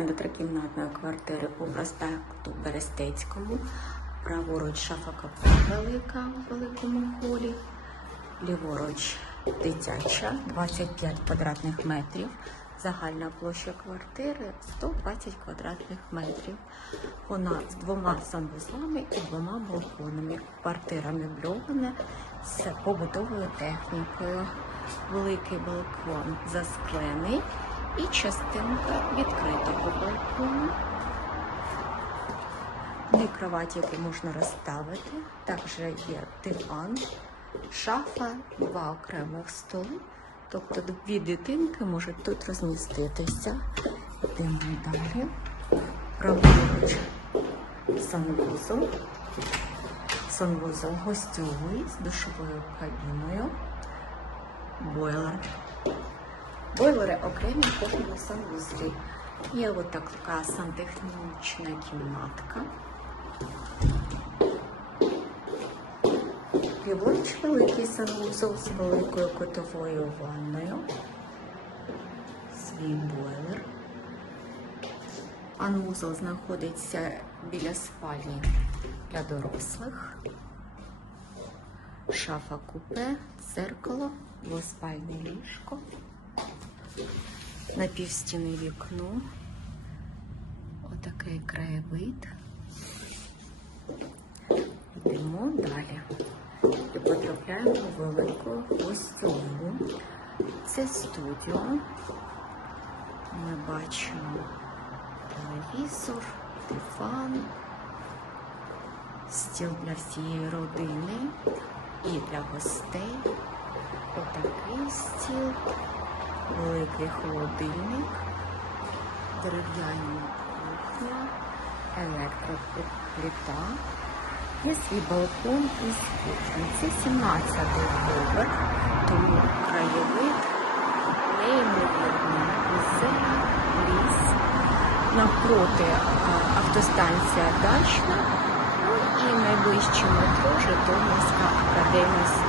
До трикімнатної квартири по проспекту Берестецькому. Праворуч шафа капа велика в великому холі. Ліворуч дитяча, 25 квадратних метрів. Загальна площа квартири 120 квадратних метрів. Вона з двома санвузлами і двома балконами. Квартира мебльована з побутовою технікою. Великий балкон засклений і частинка відкритого балкону. Дві кроваті, які можна розставити. Також є диван, шафа, два окремих столи. Тобто дві дитинки можуть тут розміститися. Йдемо далі. Праворуч санвузол. Санвузол гостьовий з душовою кабіною. Бойлер. Бойлери окремі в санвузлі. Є от така сантехнічна кімнатка. Ліворуч великий санвузол з великою котовою ванною. Свій бойлер. Санвузол знаходиться біля спальні для дорослих. Шафа купе, дзеркало, двоспальне ліжко. На півстіни вікно. Отакий краєвид. Йдемо далі. І потрапляємо в велику гостьову. Це студіо. Ми бачимо телевізор, диван, стіл для всієї родини і для гостей. Отакий стіл, великий холодильник, дерев'яна кухня, електроплита. Є свій балкон із кухні. Це 17 поверх, тому краєвид неймовірний. Озера, ліс, навпроти е, автостанція Дачна, ну і найближче метро Житомирська академія.